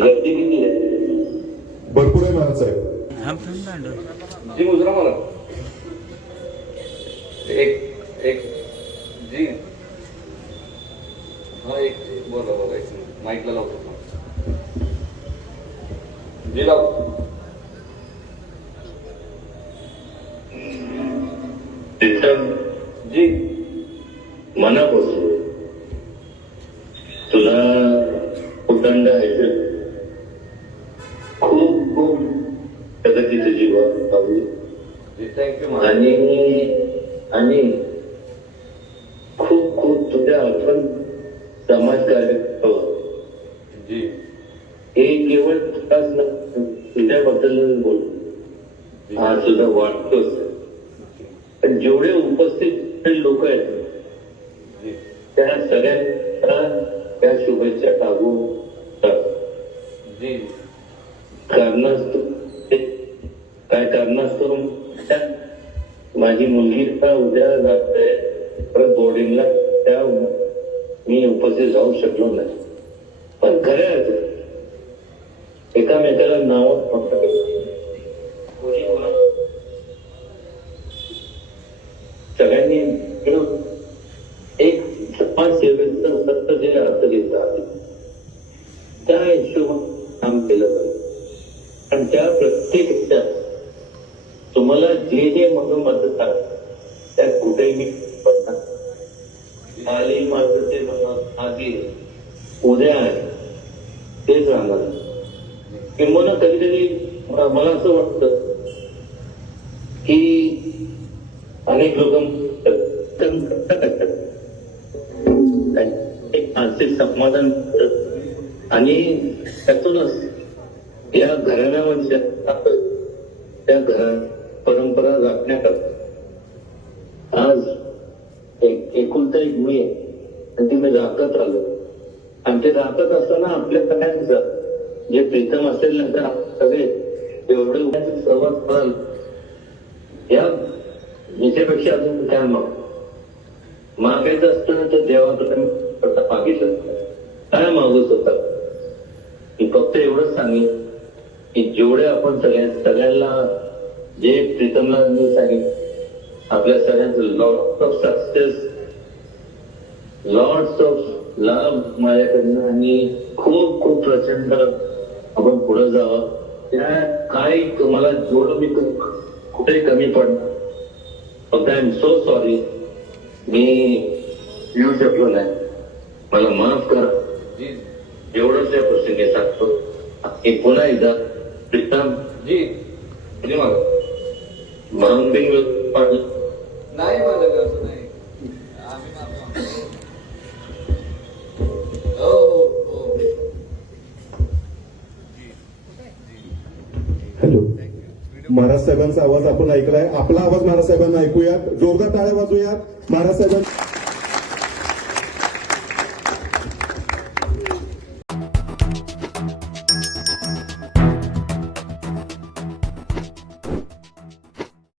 गर्दी किती आहे? भरपूर आहे महाराज साहेब. जी उजरा मला. एक एक जी. हा एक बोला माईकला लावतो. जी लावतो जी. मनापासून तुला उदंड आहे? प्रगती तुझी बाबू जी थँक्यू आणि आणि खूप खूप तुझ्या आपण समाजकार्य करावं. जी. हे केवळ तुलाच न तुझ्याबद्दलच बोल हा सुद्धा वाटतोच पण जेवढे उपस्थित लोक आहेत त्या सगळ्यांना त्या शुभेच्छा टाकू. जी. कारणास्तव ते काय कारणास्तव त्या माझी मुलगी उद्या जाते. परत बोर्डिंगला त्या मी उपस्थित राहू शकलो नाही. पण खरं आहे एकामेकाला नाव फक्त सगळ्यांनी एक एक समाजसेवेचं सत्य जे अर्थ घेतात त्या हिशोबाने काम केलं पाहिजे. आणि त्या जे जे म्हणून मदत आहे त्या कुठेही मी पडणार आली माझं ते म्हणत आधी उद्या आहे. तेच राहणार. किंवा कधीतरी मला असं वाटतं की अनेक लोक मानसिक समाधान आणि त्यातूनच या घराण्यामध्ये त्या घरा परंपरा आज एक एकुलता एक मी आणि ती मी राखत आलो आणि ते राखत असताना आपल्या सगळ्यांचं जे प्रीतम असेल ना तर सगळे एवढे उद्याचे सहवास कराल या विषयापेक्षा अजून काय मग? मागायचं असतं तर देवाकडे मागितलं काय मागू होता मी फक्त एवढंच सांगेन की जेवढे आपण सगळ्या सगळ्यांना जे प्रीतमला सांगेन आपल्या सगळ्यांचं lot of success lots of love माझ्याकडनं आणि खूप खूप प्रचंड आपण पुढे जावं. त्या काय तुम्हाला जेवढं मी कुठे कमी पडणार. फक्त आय एम सो सॉरी मी येऊ शकलो नाही. मला माफ करा. जी. एवढंच या प्रसंगी सांगतो. पुन्हा एकदा प्रीतम. जी. नाही नाही. आम्ही. हो हो हो. हॅलो. महाराज साहेबांचा आवाज आपण ऐकलाय. आपला आवाज महाराज साहेबांना ऐकूयात. जोरदार टाळ्या वाजूयात महाराज साहेबांना